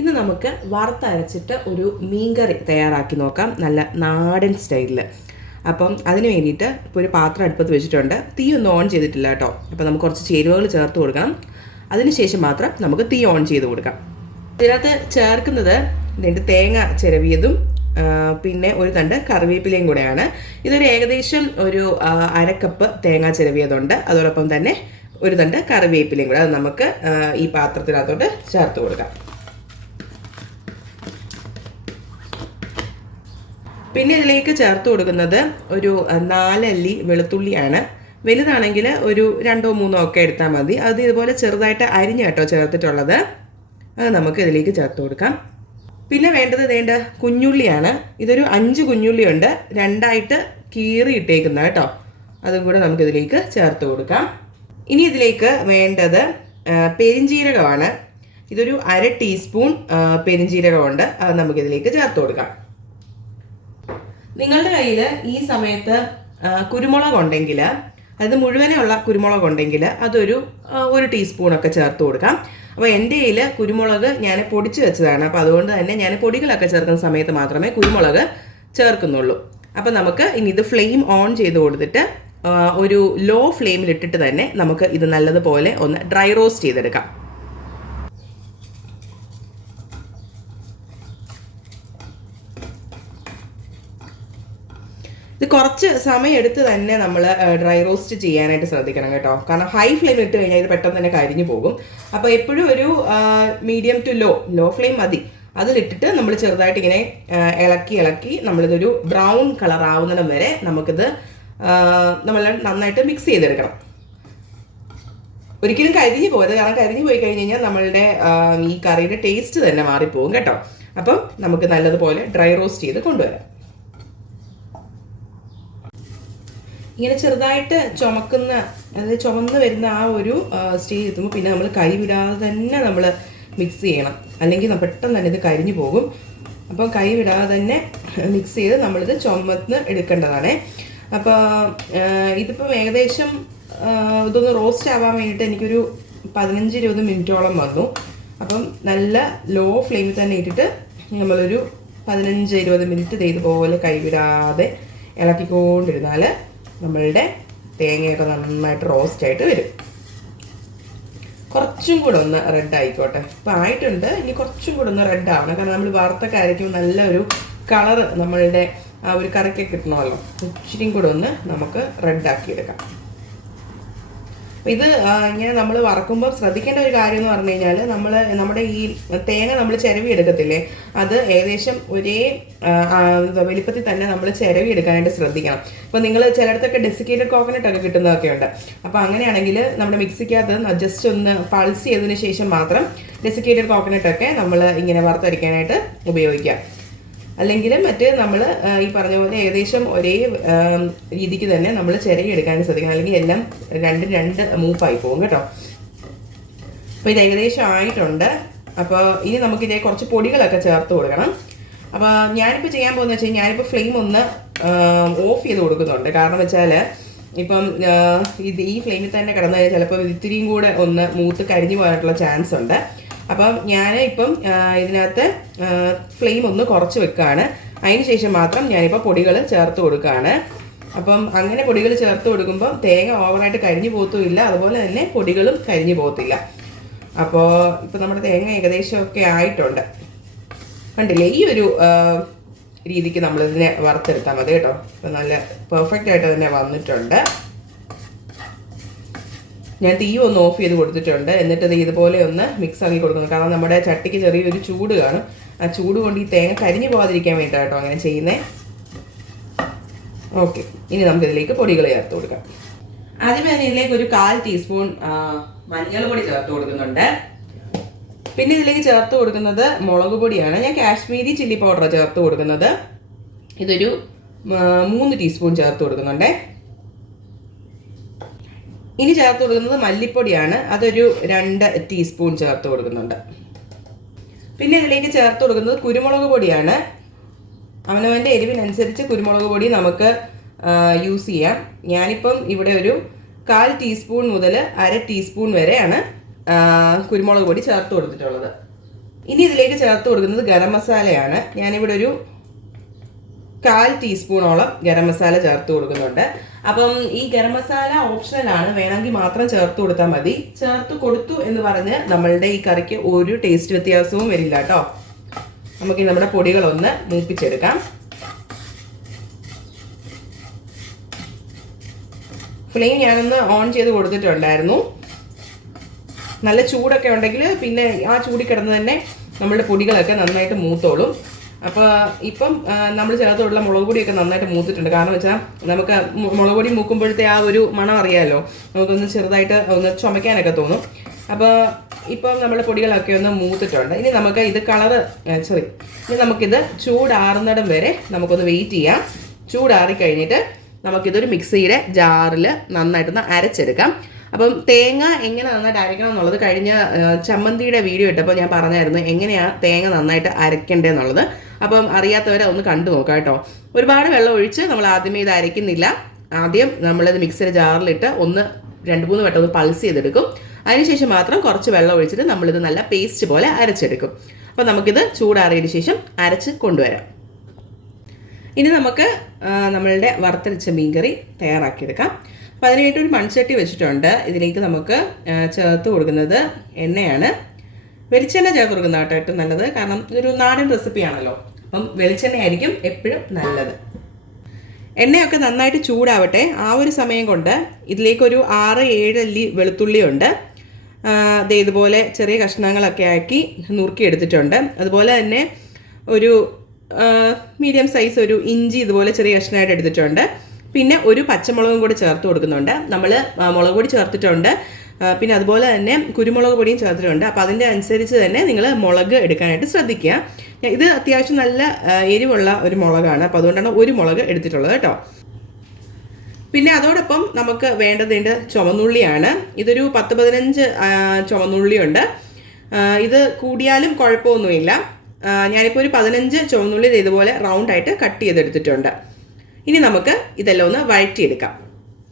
ഇന്ന് നമുക്ക് വറുത്തരച്ചിട്ട് ഒരു മീൻകറി തയ്യാറാക്കി നോക്കാം, നല്ല നാടൻ സ്റ്റൈലിൽ. അപ്പം അതിന് വേണ്ടിയിട്ട് ഇപ്പോൾ ഒരു പാത്രം അടുപ്പത്ത് വെച്ചിട്ടുണ്ട്. തീ ഒന്നും ഓൺ ചെയ്തിട്ടില്ല കേട്ടോ. അപ്പോൾ നമുക്ക് കുറച്ച് ചേരുവകൾ ചേർത്ത് കൊടുക്കണം. അതിനുശേഷം മാത്രം നമുക്ക് തീ ഓൺ ചെയ്ത് കൊടുക്കാം. ഇതിനകത്ത് ചേർക്കുന്നത് തേങ്ങ ചിരവിയതും പിന്നെ ഒരു തണ്ട് കറിവേപ്പിലയും കൂടെയാണ്. ഇതൊരു ഏകദേശം ഒരു അരക്കപ്പ് തേങ്ങ ചിരവിയതുണ്ട്. അതോടൊപ്പം തന്നെ ഒരു തണ്ട് കറിവേപ്പിലയും കൂടെ അത് നമുക്ക് ഈ പാത്രത്തിനകത്തോട്ട് ചേർത്ത് കൊടുക്കാം. പിന്നെ ഇതിലേക്ക് ചേർത്ത് കൊടുക്കുന്നത് ഒരു 4 അല്ലി വെളുത്തുള്ളിയാണ്. വലുതാണെങ്കിൽ ഒരു 2 3 ഒക്കെ എടുത്താൽ മതി. അത് ഇതുപോലെ ചെറുതായിട്ട് അരിഞ്ഞ് കേട്ടോ ചേർത്തിട്ടുള്ളത്. അത് നമുക്ക് ഇതിലേക്ക് ചേർത്ത് കൊടുക്കാം. പിന്നെ വേണ്ടത് വേണ്ട കുഞ്ഞുള്ളിയാണ്. ഇതൊരു 5 കുഞ്ഞുള്ളി ഉണ്ട്, 2ആയിട്ട് കീറി ഇട്ടേക്കുന്നത് കേട്ടോ. അതും കൂടെ നമുക്കിതിലേക്ക് ചേർത്ത് കൊടുക്കാം. ഇനി ഇതിലേക്ക് വേണ്ടത് പെരിഞ്ജീരകമാണ്. ഇതൊരു 1/2 ടീസ്പൂൺ പെരിഞ്ജീരകമുണ്ട്. അത് നമുക്കിതിലേക്ക് ചേർത്ത് കൊടുക്കാം. നിങ്ങളുടെ കയ്യിൽ ഈ സമയത്ത് കുരുമുളക് ഉണ്ടെങ്കിൽ, അത് മുഴുവനുള്ള കുരുമുളക് ഉണ്ടെങ്കിൽ അതൊരു 1 ടീസ്പൂണൊക്കെ ചേർത്ത് കൊടുക്കാം. അപ്പോൾ എൻ്റെ കയ്യിൽ കുരുമുളക് ഞാൻ പൊടിച്ച് വെച്ചതാണ്. അപ്പോൾ അതുകൊണ്ട് തന്നെ ഞാൻ പൊടികളൊക്കെ ചേർക്കുന്ന സമയത്ത് മാത്രമേ കുരുമുളക് ചേർക്കുന്നുള്ളൂ. അപ്പോൾ നമുക്ക് ഇനി ഇത് ഫ്ലെയിം ഓൺ ചെയ്ത് കൊടുത്തിട്ട് ഒരു ലോ ഫ്ലെയിമിൽ ഇട്ടിട്ട് തന്നെ നമുക്ക് ഇത് നല്ലതുപോലെ ഒന്ന് ഡ്രൈ റോസ്റ്റ് ചെയ്തെടുക്കാം. ഇത് കുറച്ച് സമയം എടുത്ത് തന്നെ നമ്മൾ ഡ്രൈ റോസ്റ്റ് ചെയ്യാനായിട്ട് ശ്രദ്ധിക്കണം കേട്ടോ. കാരണം ഹൈ ഫ്ലെയിം ഇട്ട് കഴിഞ്ഞാൽ ഇത് പെട്ടെന്ന് തന്നെ കരിഞ്ഞു പോകും. അപ്പോൾ എപ്പോഴും ഒരു മീഡിയം ടു ലോ ഫ്ലെയിം മതി. അതിലിട്ടിട്ട് നമ്മൾ ചെറുതായിട്ട് ഇങ്ങനെ ഇളക്കി നമ്മളിതൊരു ബ്രൗൺ കളർ ആവുന്നിടം വരെ നമുക്കിത് നമ്മൾ നന്നായിട്ട് മിക്സ് ചെയ്തെടുക്കണം. ഒരിക്കലും കരിഞ്ഞു പോകരുത്, കാരണം കരിഞ്ഞു പോയി കഴിഞ്ഞ് കഴിഞ്ഞാൽ നമ്മളുടെ ഈ കറിയുടെ ടേസ്റ്റ് തന്നെ മാറിപ്പോകും കേട്ടോ. അപ്പം നമുക്ക് നല്ലതുപോലെ ഡ്രൈ റോസ്റ്റ് ചെയ്ത് കൊണ്ടുവരാം. ഇങ്ങനെ ചെറുതായിട്ട് അതായത് ചുമന്ന് വരുന്ന ആ ഒരു സ്റ്റേജ് എത്തുമ്പോൾ പിന്നെ നമ്മൾ കൈ വിടാതെ തന്നെ നമ്മൾ മിക്സ് ചെയ്യണം, അല്ലെങ്കിൽ പെട്ടെന്ന് തന്നെ ഇത് കരിഞ്ഞു പോകും. അപ്പോൾ കൈ വിടാതെ തന്നെ മിക്സ് ചെയ്ത് നമ്മളിത് ചുമന്ന് എടുക്കേണ്ടതാണ്. അപ്പോൾ ഇതിപ്പം ഏകദേശം ഇതൊന്ന് റോസ്റ്റ് ആവാൻ വേണ്ടിയിട്ട് എനിക്കൊരു 15-20 മിനിറ്റോളം വന്നു. അപ്പം നല്ല ലോ ഫ്ലെയിമിൽ തന്നെ ഇട്ടിട്ട് നമ്മളൊരു 15-20 മിനിറ്റ് ഇതുപോലെ കൈവിടാതെ ഇളക്കിക്കൊണ്ടിരുന്നാൽ നമ്മളുടെ തേങ്ങയൊക്കെ നന്നായിട്ട് റോസ്റ്റ് ആയിട്ട് വരും. കുറച്ചും കൂടെ ഒന്ന് റെഡ് ആയിക്കോട്ടെ. ഇപ്പം ആയിട്ടുണ്ട്, ഇനി കുറച്ചും കൂടെ ഒന്ന് റെഡ് ആവണം. കാരണം നമ്മൾ വറുത്തൊക്കെ അരയ്ക്കുമ്പോൾ നല്ലൊരു കളറ് നമ്മളുടെ ആ ഒരു കറിക്ക് കിട്ടണമല്ലോ. ഇച്ചിരിയും കൂടെ ഒന്ന് നമുക്ക് റെഡാക്കി എടുക്കാം. ഇത് ഇങ്ങനെ നമ്മൾ വറക്കുമ്പോൾ ശ്രദ്ധിക്കേണ്ട ഒരു കാര്യം എന്ന് പറഞ്ഞു കഴിഞ്ഞാൽ, നമ്മുടെ ഈ തേങ്ങ നമ്മൾ ചിരവി എടുക്കത്തില്ലേ, അത് ഏകദേശം ഒരേ വലിപ്പത്തിൽ തന്നെ നമ്മൾ ചിരവി എടുക്കാനായിട്ട് ശ്രദ്ധിക്കണം. ഇപ്പോൾ നിങ്ങൾ ചിലയിടത്തൊക്കെ ഡെസിക്കേറ്റഡ് കോക്കനട്ട് ഒക്കെ കിട്ടുന്നതൊക്കെ ഉണ്ട്. അപ്പോൾ അങ്ങനെയാണെങ്കിൽ നമ്മുടെ മിക്സിക്കകത്ത് ജസ്റ്റ് ഒന്ന് പൾസ് ചെയ്തതിന് ശേഷം മാത്രം ഡെസിക്കേറ്റഡ് കോക്കനട്ടൊക്കെ നമ്മൾ ഇങ്ങനെ വറുത്തരയ്ക്കാനായിട്ട് ഉപയോഗിക്കാം. അല്ലെങ്കിൽ നമ്മൾ ഈ പറഞ്ഞ പോലെ ഏകദേശം ഒരേ രീതിക്ക് തന്നെ നമ്മൾ ചിരകി എടുക്കാൻ ശ്രദ്ധിക്കണം, അല്ലെങ്കിൽ എല്ലാം രണ്ട് മൂപ്പായി പോകും കേട്ടോ. അപ്പോൾ ഇത് ഏകദേശം ആയിട്ടുണ്ട്. അപ്പോൾ ഇനി നമുക്കിതേ കുറച്ച് പൊടികളൊക്കെ ചേർത്ത് കൊടുക്കണം. അപ്പോൾ ഞാനിപ്പോൾ ചെയ്യാൻ പോകുന്നത് വെച്ചാൽ ഞാനിപ്പോൾ ഫ്ലെയിം ഒന്ന് ഓഫ് ചെയ്ത് കൊടുക്കുന്നുണ്ട്. കാരണം വെച്ചാൽ ഇപ്പം ഈ ഫ്ലെയിമിൽ തന്നെ കിടന്നു കഴിഞ്ഞാൽ ചിലപ്പോൾ ഇത്തിരിയും കൂടെ ഒന്ന് മൂത്ത് കരിഞ്ഞു പോകാനായിട്ടുള്ള ചാൻസ് ഉണ്ട്. അപ്പം ഞാൻ ഇപ്പം ഇതിനകത്ത് ഫ്ലെയിം ഒന്ന് കുറച്ച് വെക്കുകയാണ്. അതിന് ശേഷം മാത്രം ഞാനിപ്പോൾ പൊടികൾ ചേർത്ത് കൊടുക്കുകയാണ്. അപ്പം അങ്ങനെ പൊടികൾ ചേർത്ത് കൊടുക്കുമ്പോൾ തേങ്ങ ഓവറായിട്ട് കരിഞ്ഞു പോകത്തുമില്ല, അതുപോലെ തന്നെ പൊടികളും കരിഞ്ഞു പോകത്തില്ല. അപ്പോൾ ഇപ്പം നമ്മുടെ തേങ്ങ ഏകദേശമൊക്കെ ആയിട്ടുണ്ട്. കണ്ടില്ലേ, ഈ ഒരു രീതിക്ക് നമ്മളിതിനെ വറുത്തെടുത്താൽ മതി കേട്ടോ. ഇപ്പം നല്ല പെർഫെക്റ്റ് ആയിട്ട് തന്നെ വന്നിട്ടുണ്ട്. ഞാൻ തീ ഒന്ന് ഓഫ് ചെയ്ത് കൊടുത്തിട്ടുണ്ട്. എന്നിട്ട് ഇത് ഇതുപോലെ ഒന്ന് മിക്സ് ആക്കി കൊടുക്കണം. കാരണം നമ്മുടെ ചട്ടിക്ക് ചെറിയൊരു ചൂട് കാണും. ആ ചൂട് കൊണ്ട് ഈ തേങ്ങ കരിഞ്ഞു പോകാതിരിക്കാൻ വേണ്ടിയിട്ടാണ് കേട്ടോ അങ്ങനെ ചെയ്യുന്നത്. ഓക്കെ, ഇനി നമുക്കിതിലേക്ക് പൊടികൾ ചേർത്ത് കൊടുക്കാം. ആദ്യമേ ഇതിലേക്ക് ഒരു 1/4 ടീസ്പൂൺ മഞ്ഞൾ പൊടി ചേർത്ത് കൊടുക്കുന്നുണ്ട്. പിന്നെ ഇതിലേക്ക് ചേർത്ത് കൊടുക്കുന്നത് മുളക് പൊടിയാണ്. ഞാൻ കാശ്മീരി ചില്ലി പൗഡർ ചേർത്ത് കൊടുക്കുന്നത്. ഇതൊരു 3 ടീസ്പൂൺ ചേർത്ത് കൊടുക്കുന്നുണ്ട്. ഇനി ചേർത്ത് കൊടുക്കുന്നത് മല്ലിപ്പൊടിയാണ്. അതൊരു 2 ടീസ്പൂൺ ചേർത്ത് കൊടുക്കുന്നുണ്ട്. പിന്നെ ഇതിലേക്ക് ചേർത്ത് കൊടുക്കുന്നത് കുരുമുളക് പൊടിയാണ്. അവനവൻ്റെ എരിവിനനുസരിച്ച് കുരുമുളക് പൊടി നമുക്ക് യൂസ് ചെയ്യാം. ഞാനിപ്പം ഇവിടെ ഒരു 1/4 ടീസ്പൂൺ മുതൽ 1/2 ടീസ്പൂൺ വരെയാണ് കുരുമുളക് പൊടി ചേർത്ത് കൊടുത്തിട്ടുള്ളത്. ഇനി ഇതിലേക്ക് ചേർത്ത് കൊടുക്കുന്നത് ഗരം മസാലയാണ്. ഞാനിവിടെ ഒരു 1/4 ടീസ്പൂണോളം ഗരം മസാല ചേർത്ത് കൊടുക്കുന്നുണ്ട്. അപ്പം ഈ ഗരം മസാല ഓപ്ഷണലാണ്, വേണമെങ്കിൽ മാത്രം ചേർത്ത് കൊടുത്താൽ മതി. ചേർത്ത് കൊടുത്തു എന്ന് പറഞ്ഞ് നമ്മളുടെ ഈ കറിക്ക് ഒരു ടേസ്റ്റ് വ്യത്യാസവും വരില്ല കേട്ടോ. നമുക്ക് നമ്മുടെ പൊടികളൊന്ന് മൂപ്പിച്ചെടുക്കാം. ഫ്ലെയിം ഞാനൊന്ന് ഓൺ ചെയ്ത് കൊടുത്തിട്ടുണ്ടായിരുന്നു. നല്ല ചൂടൊക്കെ ഉണ്ടെങ്കിൽ പിന്നെ ആ ചൂടി കിടന്ന് തന്നെ നമ്മളുടെ പൊടികളൊക്കെ നന്നായിട്ട് മൂത്തോളും. അപ്പോൾ ഇപ്പം നമ്മൾ ചേർത്തുള്ള മുളക് പൊടിയൊക്കെ നന്നായിട്ട് മൂത്തിട്ടുണ്ട്. കാരണം വെച്ചാൽ നമുക്ക് മുളക് പൊടി മൂക്കുമ്പോഴത്തെ ആ ഒരു മണം അറിയാമല്ലോ, നമുക്കൊന്ന് ചെറുതായിട്ട് ഒന്ന് ചുമയ്ക്കാനൊക്കെ തോന്നും. അപ്പോൾ ഇപ്പം നമ്മുടെ പൊടികളൊക്കെ ഒന്ന് മൂത്തിട്ടുണ്ട്. ഇനി നമുക്ക് ഇത് ഇനി നമുക്കിത് ചൂടാറുന്നിടം വരെ നമുക്കൊന്ന് വെയിറ്റ് ചെയ്യാം. ചൂടാറി കഴിഞ്ഞിട്ട് നമുക്കിതൊരു മിക്സിയുടെ ജാറിൽ നന്നായിട്ടൊന്ന് അരച്ചെടുക്കാം. അപ്പം തേങ്ങ എങ്ങനെ നന്നായിട്ട് അരയ്ക്കണം എന്നുള്ളത് കഴിഞ്ഞ ചമ്മന്തിയുടെ വീഡിയോ ഇട്ടപ്പോൾ ഞാൻ പറഞ്ഞായിരുന്നു എങ്ങനെയാണ് തേങ്ങ നന്നായിട്ട് അരയ്ക്കേണ്ടതെന്നുള്ളത്. അപ്പം അറിയാത്തവരെ ഒന്ന് കണ്ടു നോക്കാം കേട്ടോ. ഒരുപാട് വെള്ളം ഒഴിച്ച് നമ്മൾ ആദ്യമേ ഇത് അരയ്ക്കുന്നില്ല. ആദ്യം നമ്മളിത് മിക്സിയുടെ ജാറിലിട്ട് 2-3 വട്ടം ഒന്ന് പൾസ് ചെയ്തെടുക്കും. അതിനുശേഷം മാത്രം കുറച്ച് വെള്ളം ഒഴിച്ചിട്ട് നമ്മളിത് നല്ല പേസ്റ്റ് പോലെ അരച്ചെടുക്കും. അപ്പോൾ നമുക്കിത് ചൂടാറിയതിന് ശേഷം അരച്ച് കൊണ്ടുവരാം. ഇനി നമുക്ക് നമ്മളുടെ വറുത്തരച്ച മീൻകറി തയ്യാറാക്കിയെടുക്കാം. അപ്പോൾ അതിനായിട്ട് ഒരു മൺചട്ടി വെച്ചിട്ടുണ്ട്. ഇതിലേക്ക് നമുക്ക് ചേർത്ത് കൊടുക്കുന്നത് എണ്ണയാണ്. വെളിച്ചെണ്ണ ചേർത്ത് കൊടുക്കുന്ന കേട്ടോ ഏറ്റവും നല്ലത്. കാരണം ഇതൊരു നാടൻ റെസിപ്പിയാണല്ലോ, അപ്പം വെളിച്ചെണ്ണയായിരിക്കും എപ്പോഴും നല്ലത്. എണ്ണയൊക്കെ നന്നായിട്ട് ചൂടാവട്ടെ. ആ ഒരു സമയം കൊണ്ട് ഇതിലേക്കൊരു 6-7 അല്ലി വെളുത്തുള്ളിയുണ്ട്. ഇതുപോലെ ചെറിയ കഷ്ണങ്ങളൊക്കെ ആക്കി നുറുക്കിയെടുത്തിട്ടുണ്ട്. അതുപോലെ തന്നെ ഒരു മീഡിയം സൈസ് ഒരു ഇഞ്ചി ഇതുപോലെ ചെറിയ കഷ്ണമായിട്ട് എടുത്തിട്ടുണ്ട്. പിന്നെ ഒരു പച്ചമുളകും കൂടി ചേർത്ത് കൊടുക്കുന്നുണ്ട്. നമ്മൾ മുളക് പൊടി ചേർത്തിട്ടുണ്ട്, പിന്നെ അതുപോലെ തന്നെ കുരുമുളക് പൊടിയും ചേർത്തിട്ടുണ്ട്. അപ്പോൾ അതിൻ്റെ അനുസരിച്ച് തന്നെ നിങ്ങൾ മുളക് എടുക്കാനായിട്ട് ശ്രദ്ധിക്കുക. ഇത് അത്യാവശ്യം നല്ല എരിവുള്ള ഒരു മുളകാണ്, അപ്പോൾ അതുകൊണ്ടാണ് ഒരു മുളക് എടുത്തിട്ടുള്ളത് കേട്ടോ. പിന്നെ അതോടൊപ്പം നമുക്ക് വേണ്ടതുണ്ട് ചുവന്നുള്ളിയാണ്. ഇതൊരു 10-15 ചുവന്നുള്ളിയുണ്ട്. ഇത് കൂടിയാലും കുഴപ്പമൊന്നുമില്ല. ഞാനിപ്പോൾ ഒരു 15 ചുവന്നുള്ളി ഇതുപോലെ റൗണ്ടായിട്ട് കട്ട് ചെയ്തെടുത്തിട്ടുണ്ട്. ഇനി നമുക്ക് ഇതെല്ലാം ഒന്ന് വഴറ്റിയെടുക്കാം.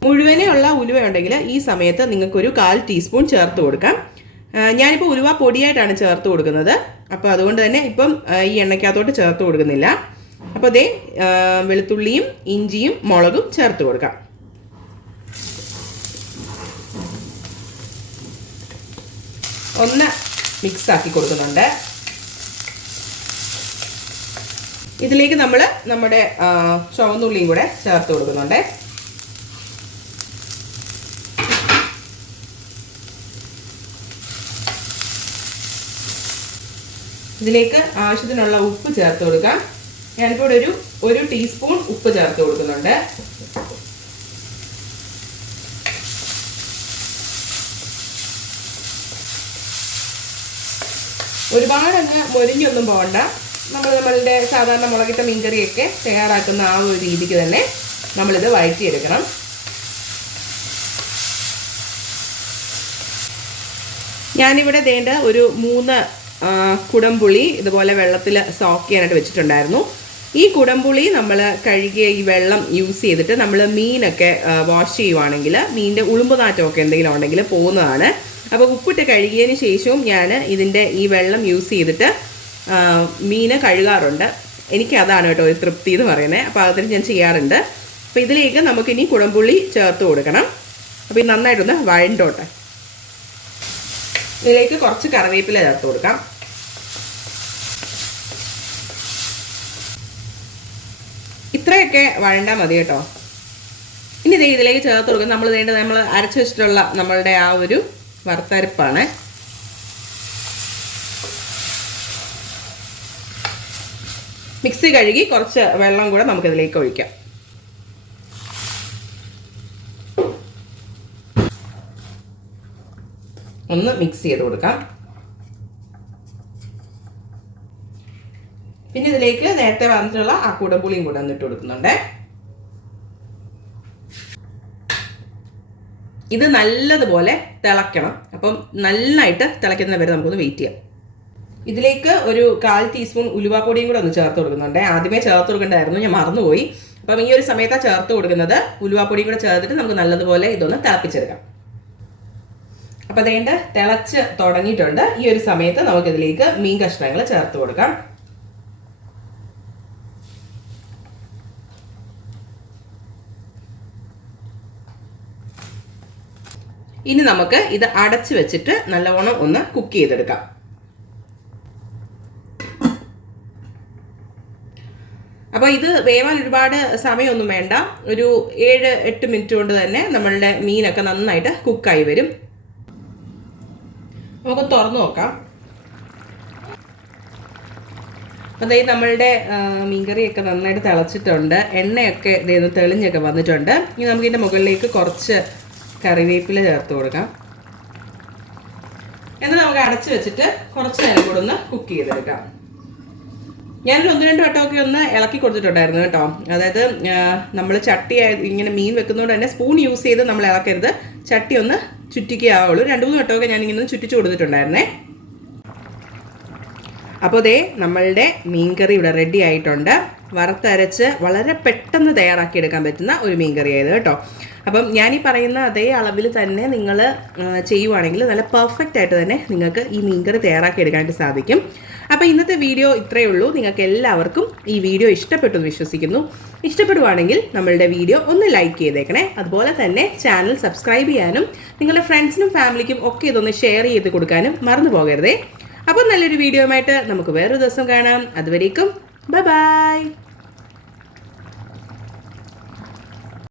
മുഴുവനെയുള്ള ഉലുവ ഉണ്ടെങ്കിൽ ഈ സമയത്ത് നിങ്ങൾക്കൊരു 1/4 ടീസ്പൂൺ ചേർത്ത് കൊടുക്കാം. ഞാനിപ്പോൾ ഉലുവ പൊടിയായിട്ടാണ് ചേർത്ത് കൊടുക്കുന്നത്. അപ്പോൾ അതുകൊണ്ട് തന്നെ ഇപ്പം ഈ എണ്ണയ്ക്കകത്തോട്ട് ചേർത്ത് കൊടുക്കുന്നില്ല. അപ്പോൾ അതേ വെളുത്തുള്ളിയും ഇഞ്ചിയും മുളകും ചേർത്ത് കൊടുക്കാം. ഒന്ന് മിക്സാക്കി കൊടുക്കുന്നുണ്ട്. ഇതിലേക്ക് നമ്മൾ നമ്മുടെ ചുവന്നുള്ളിയും കൂടെ ചേർത്ത് കൊടുക്കുന്നുണ്ട്. ഇതിലേക്ക് ആവശ്യത്തിനുള്ള ഉപ്പ് ചേർത്ത് കൊടുക്കാം. ഞാനിപ്പോൾ ഒരു ടീസ്പൂൺ ഉപ്പ് ചേർത്ത് കൊടുക്കുന്നുണ്ട്. ഒരുപാട് അങ്ങ് മൊരിഞ്ഞൊന്നും പോകണ്ട. നമ്മളുടെ സാധാരണ മുളകിട്ട മീൻകറിയൊക്കെ തയ്യാറാക്കുന്ന ആ ഒരു രീതിക്ക് തന്നെ നമ്മളിത് വഴറ്റിയെടുക്കണം. ഞാനിവിടെ ഒരു 3 കുടംപുളി ഇതുപോലെ വെള്ളത്തിൽ സോക്ക് ചെയ്യാനായിട്ട് വെച്ചിട്ടുണ്ടായിരുന്നു. ഈ കുടംപുളി നമ്മൾ കഴുകിയ ഈ വെള്ളം യൂസ് ചെയ്തിട്ട് നമ്മൾ മീനൊക്കെ വാഷ് ചെയ്യുവാണെങ്കിൽ മീനിൻ്റെ ഉളുമ്പ് നാറ്റമൊക്കെ എന്തെങ്കിലും ഉണ്ടെങ്കിൽ പോകുന്നതാണ്. അപ്പോൾ ഉപ്പിട്ട് കഴുകിയതിന് ശേഷവും ഞാൻ ഇതിൻ്റെ ഈ വെള്ളം യൂസ് ചെയ്തിട്ട് മീൻ കഴുകാറുണ്ട്. എനിക്ക് അതാണ് കേട്ടോ ഒരു തൃപ്തി എന്ന് പറയുന്നത്. അപ്പോൾ അതിന് ഞാൻ ചെയ്യാറുണ്ട്. അപ്പോൾ ഇതിലേക്ക് നമുക്കിനി കുടംപുളി ചേർത്ത് കൊടുക്കണം. അപ്പോൾ ഇത് നന്നായിട്ടൊന്ന് വഴണ്ടോട്ടെ. ഇതിലേക്ക് കുറച്ച് കറിവേപ്പില ചേർത്ത് കൊടുക്കാം. ഇത്രയൊക്കെ വഴണ്ടാൽ മതി കേട്ടോ. ഇനി ഇതിലേക്ക് ചേർത്ത് കൊടുക്കുന്നത് നമ്മൾ അരച്ച് വെച്ചിട്ടുള്ള നമ്മളുടെ ആ ഒരു വറുത്തരപ്പാണ്. മിക്സി കഴുകി കുറച്ച് വെള്ളം കൂടെ നമുക്കിതിലേക്ക് ഒഴിക്കാം. ഒന്ന് മിക്സ് ചെയ്ത് കൊടുക്കാം. പിന്നെ ഇതിലേക്ക് നേരത്തെ വന്നിട്ടുള്ള ആ കുടംപുളിയും കൂടെ ഒന്നിട്ട് കൊടുക്കുന്നുണ്ട്. ഇത് നല്ലതുപോലെ തിളയ്ക്കണം. അപ്പം നന്നായിട്ട് തിളയ്ക്കുന്ന വരെ നമുക്കൊന്ന് വെയിറ്റ് ചെയ്യാം. ഇതിലേക്ക് ഒരു 1/4 ടീസ്പൂൺ ഉലുവാപ്പൊടിയും കൂടെ ഒന്ന് ചേർത്ത് കൊടുക്കുന്നുണ്ട്. ആദ്യമേ ചേർത്ത് കൊടുക്കേണ്ടായിരുന്നു, ഞാൻ മറന്നുപോയി. അപ്പം ഈ ഒരു സമയത്താണ് ചേർത്ത് കൊടുക്കുന്നത്. ഉലുവാപ്പൊടിയും കൂടെ ചേർത്തിട്ട് നമുക്ക് നല്ലതുപോലെ ഇതൊന്ന് തിളപ്പിച്ചെടുക്കാം. അപ്പോൾ അതേണ്ട തിളച്ച് തുടങ്ങിയിട്ടുണ്ട്. ഈ ഒരു സമയത്ത് നമുക്കിതിലേക്ക് മീൻ കഷ്ണങ്ങൾ ചേർത്ത് കൊടുക്കാം. ഇനി നമുക്ക് ഇത് അടച്ചു വെച്ചിട്ട് നല്ലവണ്ണം ഒന്ന് കുക്ക് ചെയ്തെടുക്കാം. അപ്പോൾ ഇത് വേവാൻ ഒരുപാട് സമയമൊന്നും വേണ്ട. ഒരു 7-8 മിനിറ്റ് കൊണ്ട് തന്നെ നമ്മളുടെ മീനൊക്കെ നന്നായിട്ട് കുക്കായി വരും. നമുക്ക് തുറന്നു നോക്കാം. അതായത് നമ്മളുടെ മീൻകറിയൊക്കെ നന്നായിട്ട് തിളച്ചിട്ടുണ്ട്. എണ്ണയൊക്കെ ഇതേന്ന് തെളിഞ്ഞൊക്കെ വന്നിട്ടുണ്ട്. ഇനി നമുക്കിതിൻ്റെ മുകളിലേക്ക് കുറച്ച് കറിവേപ്പില ചേർത്ത് കൊടുക്കാം. എന്നിട്ട് നമുക്ക് അടച്ചു വെച്ചിട്ട് കുറച്ച് നേരം കൂടെ ഒന്ന് കുക്ക് ചെയ്തെടുക്കാം. ഞാനൊരു 1-2 വട്ടമൊക്കെ ഒന്ന് ഇളക്കി കൊടുത്തിട്ടുണ്ടായിരുന്നു കേട്ടോ. അതായത് നമ്മൾ ചട്ടി ഇങ്ങനെ മീൻ വെക്കുന്നതുകൊണ്ട് തന്നെ സ്പൂൺ യൂസ് ചെയ്ത് നമ്മൾ ഇളക്കരുത്. ചട്ടി ഒന്ന് ചുറ്റിക്കാവുള്ളൂ. 2-3 വട്ടമൊക്കെ ഞാനിങ്ങനെ ചുറ്റിച്ചു കൊടുത്തിട്ടുണ്ടായിരുന്നേ. അപ്പോൾ ദേ നമ്മളുടെ മീൻകറി ഇവിടെ റെഡി ആയിട്ടുണ്ട്. വറുത്തരച്ച് വളരെ പെട്ടെന്ന് തയ്യാറാക്കിയെടുക്കാൻ പറ്റുന്ന ഒരു മീൻകറി ആയത് കേട്ടോ. അപ്പം ഞാനീ പറയുന്ന അതേ അളവിൽ തന്നെ നിങ്ങൾ ചെയ്യുവാണെങ്കിൽ നല്ല പെർഫെക്റ്റ് ആയിട്ട് തന്നെ നിങ്ങൾക്ക് ഈ മീൻകറി തയ്യാറാക്കിയെടുക്കാനായിട്ട് സാധിക്കും. അപ്പോൾ ഇന്നത്തെ വീഡിയോ ഇത്രയേ ഉള്ളൂ. നിങ്ങൾക്ക് എല്ലാവർക്കും ഈ വീഡിയോ ഇഷ്ടപ്പെട്ടു എന്ന് വിശ്വസിക്കുന്നു. ഇഷ്ടപ്പെടുവാണെങ്കിൽ നമ്മളുടെ വീഡിയോ ഒന്ന് ലൈക്ക് ചെയ്തേക്കണേ. അതുപോലെ തന്നെ ചാനൽ സബ്സ്ക്രൈബ് ചെയ്യാനും നിങ്ങളുടെ ഫ്രണ്ട്സിനും ഫാമിലിക്കും ഒക്കെ ഇതൊന്ന് ഷെയർ ചെയ്ത് കൊടുക്കാനും മറന്നു പോകരുതേ. അപ്പോൾ നല്ലൊരു വീഡിയോയുമായിട്ട് നമുക്ക് വേറൊരു ദിവസം കാണാം. അതുവരേക്കും ബൈ ബൈ.